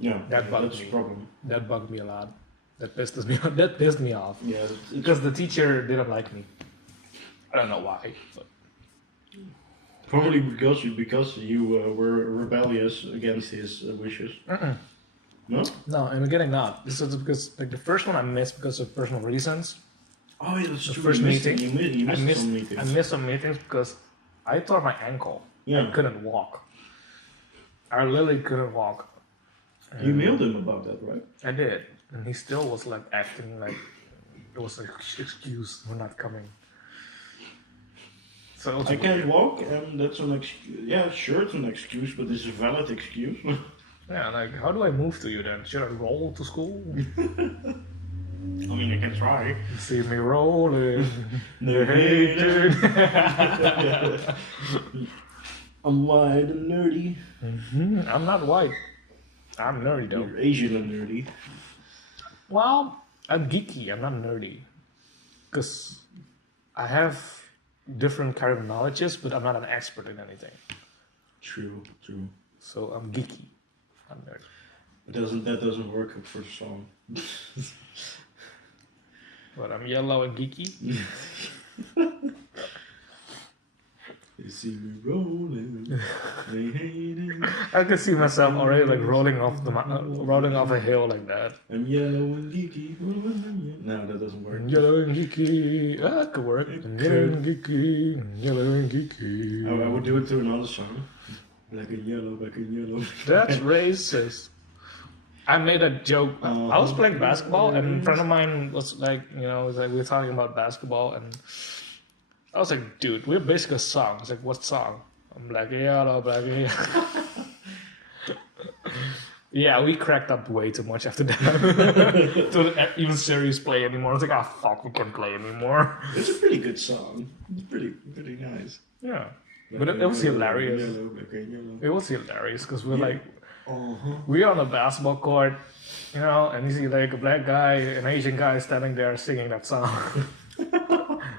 Yeah, that's a problem. That bugged me a lot. That pissed me off. Yeah, because the teacher didn't like me. I don't know why. But. Probably because you were rebellious against his wishes. No. No, in the beginning not. This is because like the first one I missed because of personal reasons. Oh, yeah, that's the true. First meeting. You missed some meetings. I missed some meetings because I tore my ankle. Yeah. I couldn't walk. I literally couldn't walk. You mailed him about that, right? I did. And he still was like acting like it was an excuse for not coming. So I can't walk, and that's an excuse. Yeah, sure, it's an excuse, but it's a valid excuse. Yeah, like how do I move to you then? Should I roll to school? I mean, you can try. You see me rolling. The hated. I'm white and nerdy. Mm-hmm. I'm not white. I'm nerdy though. You're Asian and nerdy. Well, I'm geeky. I'm not nerdy. Because I have different kind of knowledges, but I'm not an expert in anything. True. So I'm geeky. I'm nerdy. That doesn't work for the song. But I'm yellow and geeky. They see me rolling. They hate it. I can see myself already like rolling off a hill like that. I'm yellow and geeky. No, that doesn't work. Yellow and geeky. That could work. Yellow and geeky. Yellow and geeky. I would do it to another song. Black and yellow, black and yellow. That's racist. I made a joke. I was playing basketball, and a friend of mine was like, was like, we were talking about basketball, and I was like, dude, we're basically a song. It's like, what song? I'm like, yellow, black, yeah. Yeah, we cracked up way too much after that. Don't even serious play anymore. I was like, fuck, we can't play anymore. It's a pretty good song. It's pretty nice. Yeah. But it was hilarious. Yellow, black and yellow. It was hilarious because we're like, we're on a basketball court, and you see like a black guy, an Asian guy standing there singing that song.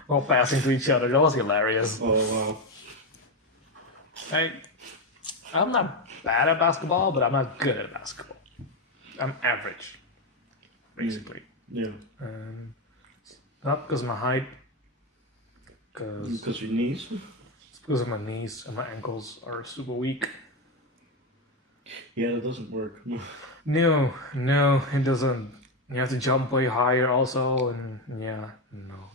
While passing to each other. That was hilarious. Oh, wow. I'm not bad at basketball, but I'm not good at basketball. I'm average, basically. Yeah. Not because of my height, because your knees? It's because of my knees and my ankles are super weak. Yeah, that doesn't work. No, it doesn't. You have to jump way higher also, and no.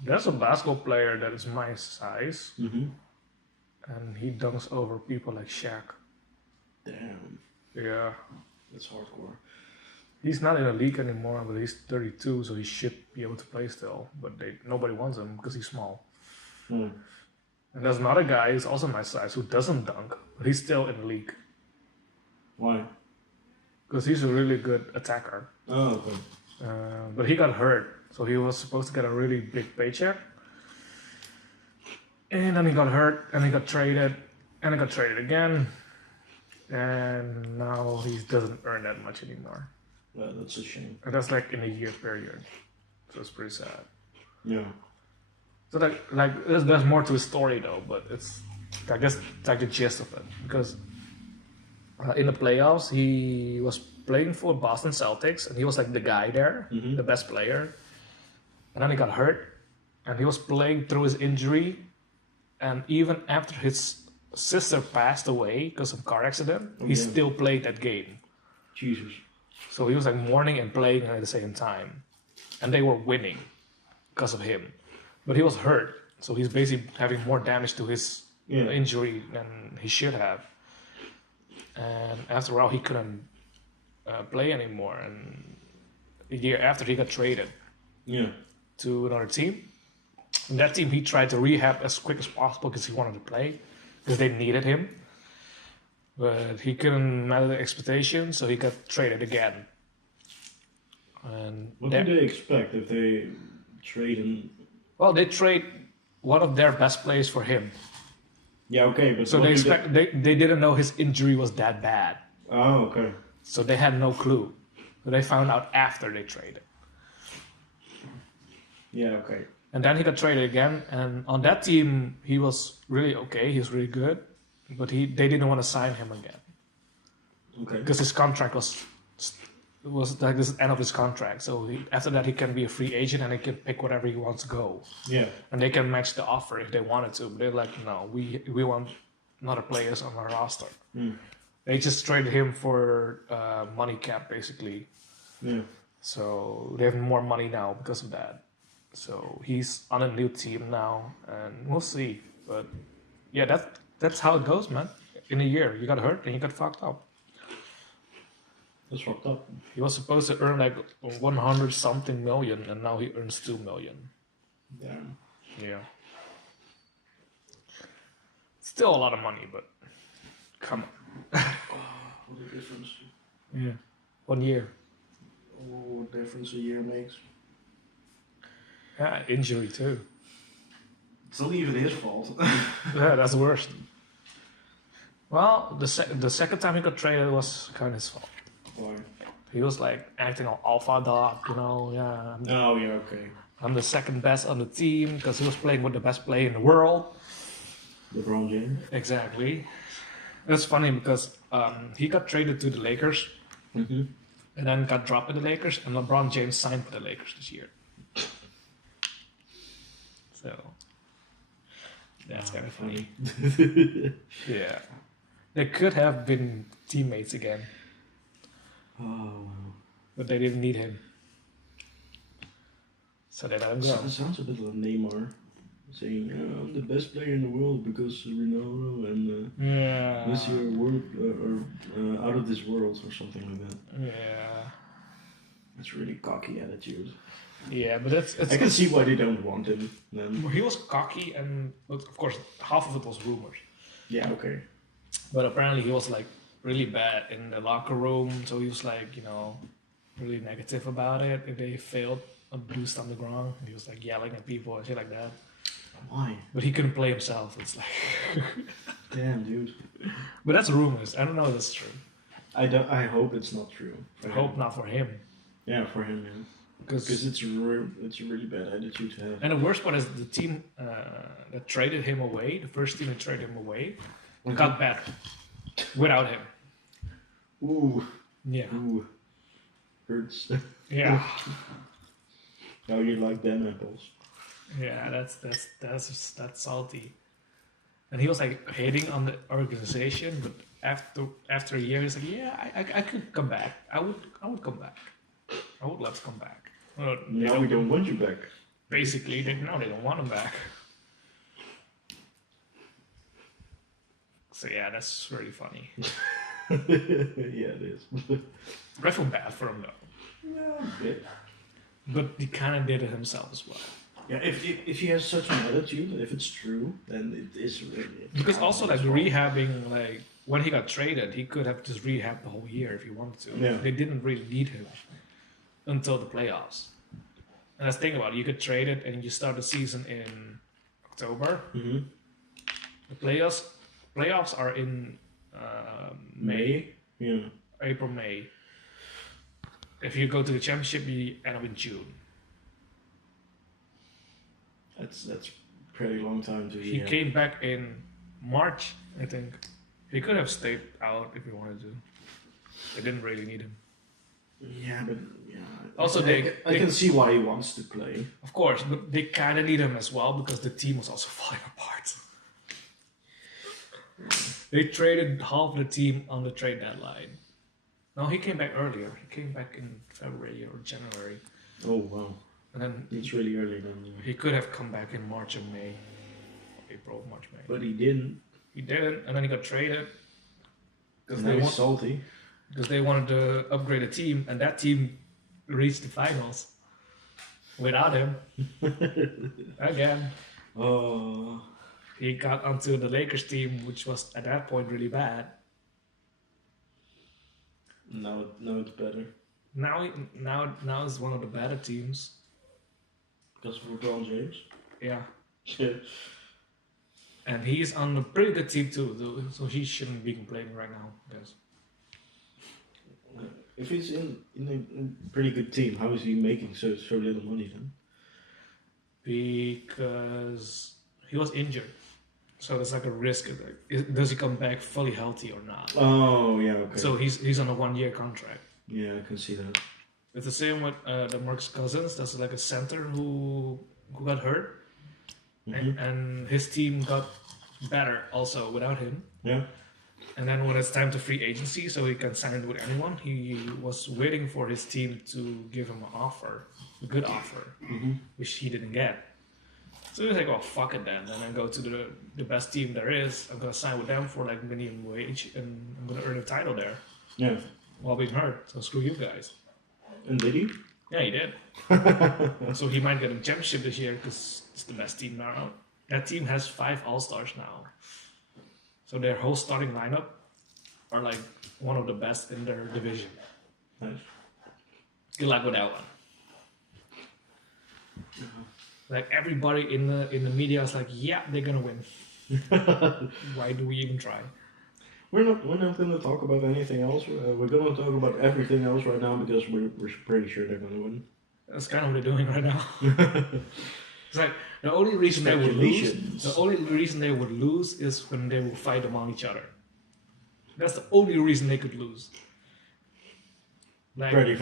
There's a basketball player that is my size, and he dunks over people like Shaq. Damn. Yeah. That's hardcore. He's not in the league anymore, but he's 32, so he should be able to play still. But nobody wants him because he's small. And there's another guy who's also my size who doesn't dunk, but he's still in the league. Why? Because he's a really good attacker. Oh, okay. But he got hurt, so he was supposed to get a really big paycheck. And then he got hurt, and he got traded, and he got traded again. And now he doesn't earn that much anymore. Yeah, that's a shame. And that's like in a year period. So it's pretty sad. Yeah. So there's more to the story though, but I guess it's like the gist of it. Because in the playoffs, he was playing for Boston Celtics, and he was like the guy there, the best player. And then he got hurt, and he was playing through his injury. And even after his sister passed away because of a car accident, he still played that game. Jesus. So he was like mourning and playing at the same time. And they were winning because of him. But he was hurt, so he's basically having more damage to his injury than he should have. And after a while, he couldn't play anymore. And a year after, he got traded to another team. And that team, he tried to rehab as quick as possible because he wanted to play, because they needed him. But he couldn't meet the expectations, so he got traded again. And what do they expect if they trade him? Well, they trade one of their best players for him. Yeah, okay, but so they didn't know his injury was that bad. Oh, okay. So they had no clue. So they found out after they traded. Yeah, okay. And then he got traded again, and on that team he was really okay. He was really good, but they didn't want to sign him again. Okay. Because his contract was like this end of his contract. So after that he can be a free agent and he can pick whatever he wants to go. Yeah. And they can match the offer if they wanted to. But they're like, no, we want other players on our roster. They just traded him for money cap basically. Yeah. So they have more money now because of that. So he's on a new team now, and we'll see. But yeah, that's how it goes, man. In a year, you got hurt and you got fucked up. That's fucked up. He was supposed to earn like 100 something million, and now he earns 2 million. Damn. Yeah. Still a lot of money, but come on. What a difference. Yeah. 1 year. Oh, what difference a year makes. Yeah, injury too. It's not even his fault. Yeah, that's the worst. Well, the second time he got traded was kind of his fault. Why? He was like acting all alpha dog, yeah. Oh, yeah, okay. I'm the second best on the team because he was playing with the best player in the world. LeBron James? Exactly. It's funny because he got traded to the Lakers and then got dropped at the Lakers, and LeBron James signed for the Lakers this year. So that's kind of funny. Yeah. They could have been teammates again. Oh. But they didn't need him. So they let him go. It sounds a bit like Neymar saying, I'm the best player in the world because Ronaldo and Messi are out of this world or something like that. Yeah. That's really cocky attitude. Yeah, but it's I can see why they don't want him then. he was cocky, but of course half of it was rumors. Yeah, okay. But apparently he was like really bad in the locker room, so he was like really negative about it. If they failed a boost on the ground, he was like yelling at people and shit like that. Why? But he couldn't play himself. It's like, damn, dude. But that's rumors. I don't know if that's true. I hope it's not true. I hope not for him. Yeah, for him, yeah. Because it's a really bad attitude to have. And the worst part is the team that traded him away, the first team that traded him away, got better without him. Ooh. Yeah. Ooh. Hurts. Yeah. How you like them apples? Yeah, that's salty. And he was like hating on the organization, but after a year, he's like, yeah, I could come back. I would come back. I would love to come back. Well, now we don't want you back. Basically, they don't want him back. So yeah, that's really funny. Yeah, it is. I feel bad for him though. Yeah, a bit. But he kind of did it himself as well. Yeah, if he has such an attitude, if it's true, then it is really. Because also like rehabbing, like when he got traded, he could have just rehabbed the whole year if he wanted to. Yeah. They didn't really need him until the playoffs. And let's think about it. You could trade it and you start the season in October. Mm-hmm. The playoffs are in May. Yeah. April, May. If you go to the championship, you end up in June. That's pretty long time to. He came back in March, I think. He could have stayed out if he wanted to. They didn't really need him. Yeah, but yeah. Also, I can see why he wants to play. Of course, but they kind of need him as well because the team was also falling apart. They traded half the team on the trade deadline. No, he came back earlier. He came back in February or January. Oh wow! And then it's really early then. Yeah. He could have come back in March and May, April, March, May. But he didn't. He didn't, and then he got traded. Because they salty. Because they wanted to upgrade the team, and that team reached the finals without him again. Oh. He got onto the Lakers team, which was at that point really bad. Now it's better. Now it's one of the better teams. Because of LeBron James. Yeah. Yeah. And he's on a pretty good team too, so he shouldn't be complaining right now, I guess. If he's in a pretty good team, how is he making so little money then? Because he was injured. So there's like a risk. Does he come back fully healthy or not? Oh, yeah, okay. So he's on a 1-year contract. Yeah, I can see that. It's the same with the Marcus Cousins. That's like a center who got hurt. Mm-hmm. And his team got better also without him. Yeah. And then when it's time to free agency, so he can sign with anyone, he was waiting for his team to give him an offer, a good offer, which he didn't get. So he was like, "Oh fuck it then I go to the best team there is. I'm gonna sign with them for like minimum wage, and I'm gonna earn a title there." Yeah. While being hurt, so screw you guys. And did he? Yeah, he did. So he might get a championship this year because it's the best team now. That team has 5 All-Stars now. So their whole starting lineup are like one of the best in their division. Nice. Good luck with that one. Like everybody in the media is like, yeah, they're gonna win. Why do we even try? We're not gonna talk about anything else. We're gonna talk about everything else right now because we're pretty sure they're gonna win. That's kind of what they're doing right now. It's like the only reason they would lose. The only reason they would lose is when they will fight among each other. That's the only reason they could lose. Like, pretty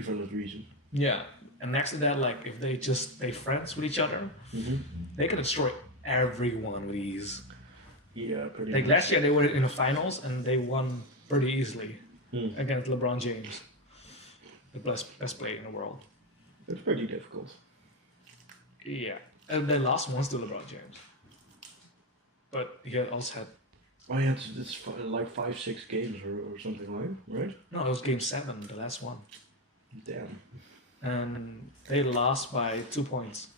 valid reason. Yeah, and next to that, like if they just stay friends with each other, they can destroy everyone with ease. Yeah, pretty. Like much. last year, they were in the finals and they won pretty easily against LeBron James, the best player in the world. It's pretty difficult. Yeah, and they lost once to LeBron James, but he also had. Oh yeah, it's like 5-6 games or something like, right? No, it was Game 7, the last one. Damn. And they lost by 2 points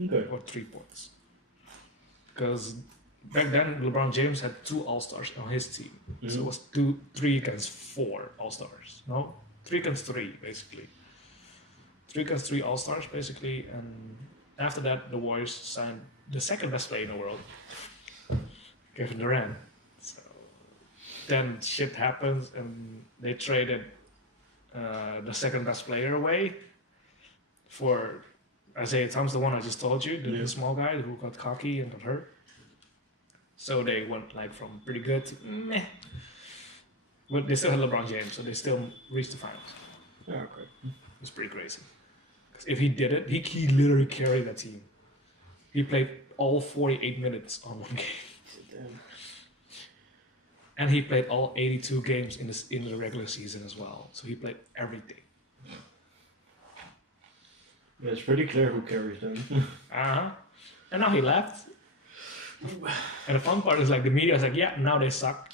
Okay. or 3 points. Because back then LeBron James had 2 All-Stars on his team. So it was 3 against 4 All-Stars. No, 3 against 3 basically. 3 against 3 All-Stars basically, and after that the Warriors signed the second best player in the world, Kevin Durant. So then shit happens and they traded the second best player away for Isaiah Thomas, the one I just told you, the small guy who got cocky and got hurt. So they went like from pretty good to meh. But they still had LeBron James, so they still reached the finals. Yeah, okay. It's pretty crazy. Because if he did it, he literally carried that team. He played all 48 minutes on one game. Damn. And he played all 82 games in the regular season as well. So he played everything. Yeah, it's pretty clear who carries them. Uh-huh. And now he left. And the fun part is like the media is like, yeah, now they suck.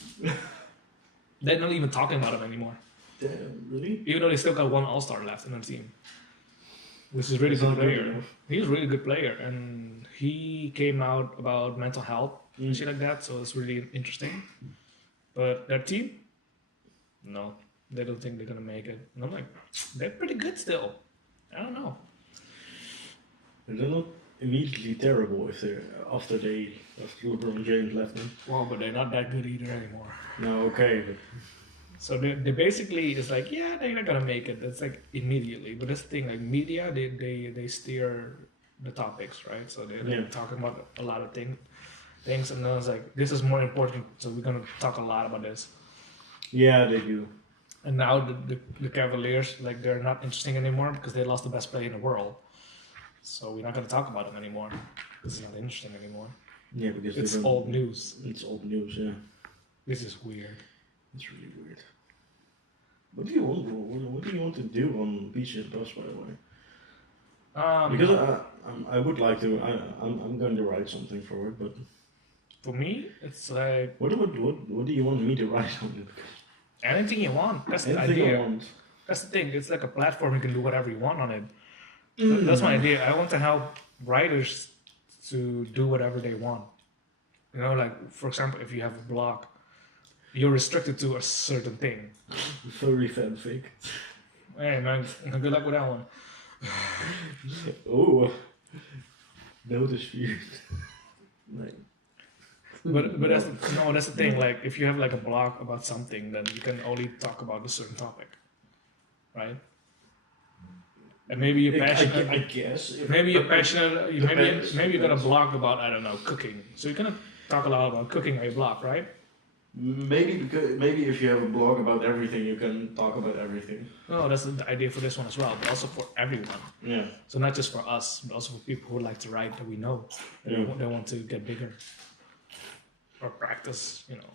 They're not even talking about him anymore. Damn, really? Even though they still got 1 All-Star left in their team. Which is really good player. He's a really good player. And he came out about mental health and shit like that. So it's really interesting. But their team? No. They don't think they're going to make it. And I'm like, they're pretty good still. I don't know. They're not immediately terrible if they're after LeBron James left them. Well, but they're not that good either anymore. No, okay. But So they basically it's like, yeah, they're not gonna make it. That's like immediately. But that's the thing, like media, they steer the topics, right? So they're talking about a lot of things, and then it's like, this is more important, so we're gonna talk a lot about this. yeah, they do. And now the Cavaliers, like they're not interesting anymore because they lost the best player in the world. So we're not gonna talk about them anymore because it's not interesting anymore. Yeah, because It's old news. It's old news, yeah. This is weird. It's really weird. What do you want? What do you want to do on Beach and Bus, by the way? Because I would like to. I'm going to write something for it, but for me, it's like what do you want me to write on it? anything you want. That's the Anything idea. I want. That's the thing. It's like a platform. You can do whatever you want on it. That's my idea. I want to help writers to do whatever they want. You know, like for example, if you have a blog, you're restricted to a certain thing. Furry fanfic. Hey man, good luck with that one. Oh, notice feared. Like, But that's the thing. Like if you have like a blog about something, then you can only talk about a certain topic, right? And maybe you're passionate. I guess. Maybe you're passionate. Maybe you got a Depends. blog about, I don't know, cooking. So you're gonna talk a lot about cooking on your blog, right? Maybe if you have a blog about everything, you can talk about everything. Oh, that's the idea for this one as well, but also for everyone. Yeah. So not just for us, but also for people who like to write that we know. They want to get bigger or practice. You know,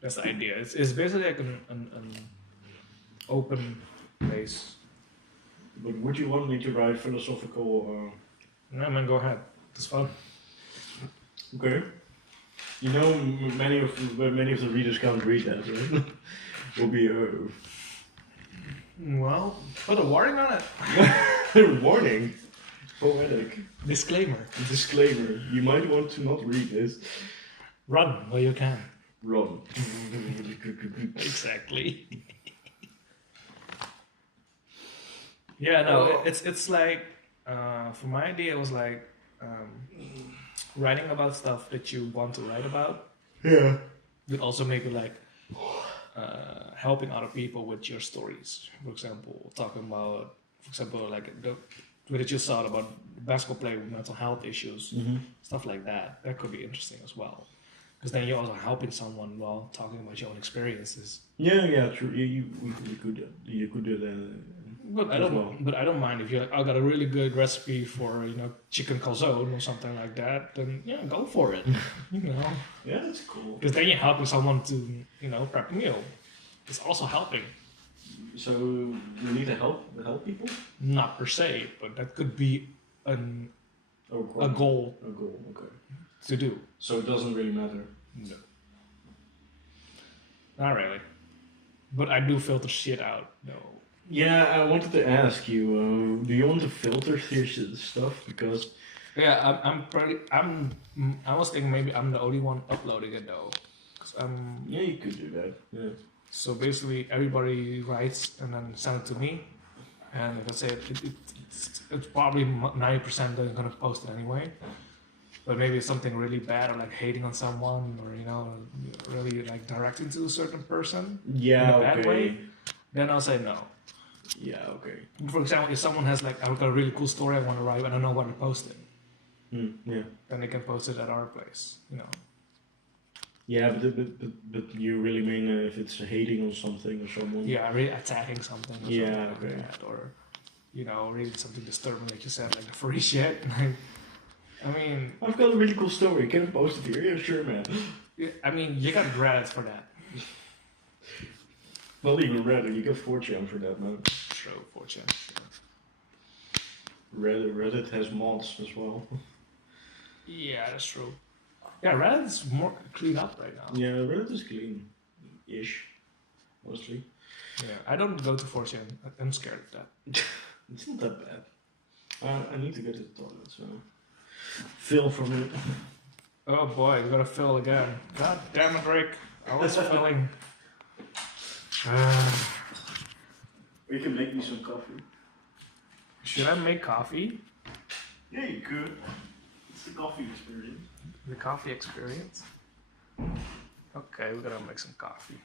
that's the idea. It's basically like an open place. But would you want me to write philosophical or? No, man, go ahead. It's fun. Okay. You know, many of the readers can't read that, right? Will be Well, put a warning on it. warning. Poetic. Disclaimer. Disclaimer. You might want to not read this. Run while you can. Run. Exactly. Yeah, no, it's like for my idea, it was like writing about stuff that you want to write about. Yeah. But also maybe like helping other people with your stories. For example, talking about, like what you just saw about basketball player with mental health issues, stuff like that. That could be interesting as well. Because then you're also helping someone while talking about your own experiences. Yeah, true. You could do that. But I don't mind if you're like, I got a really good recipe for chicken calzone or something like that. Then yeah, go for it. Yeah, that's cool. Because then you're helping someone to prep a meal. It's also helping. So you need to help people? Not per se, but that could be a goal A goal, okay. to do. So it doesn't really matter. No. Not really. But I do filter shit out. No. Yeah, I wanted to ask you, do you want to filter this stuff? Because Yeah, I'm pretty. I was thinking maybe I'm the only one uploading it though, 'cause yeah, you could do that. Yeah. so basically everybody writes and then send it to me, and if I say it's probably 90% they're gonna post it anyway. But maybe it's something really bad or like hating on someone or really like directing to a certain person in Yeah. a bad Okay. way, then I'll say no. Yeah. Okay. For example, if someone has like I've got a really cool story I want to write, but I don't know where to post it, Yeah. then they can post it at our place. Yeah, but you really mean if it's hating on something or someone? Yeah, really attacking something or Yeah, something okay. like that, or really something disturbing like you said, like the free shit. I mean, I've got a really cool story. Can I post it here? Yeah, sure, man. you got Reddit for that. Not even Reddit. You get 4chan for that, man. True, fortune. Reddit has mods as well. Yeah, that's true. Yeah, Reddit's more cleaned up right now. Yeah, Reddit is clean-ish, mostly. Yeah, I don't go to 4chan. I'm scared of that. It's not that bad. I need to go to the toilet, so fill from it. Oh boy, we gotta fill again. God damn it, Rick. I was filling. You can make me some coffee. Should I make coffee? Yeah, you could. It's the coffee experience. The coffee experience? Okay, we're gonna make some coffee.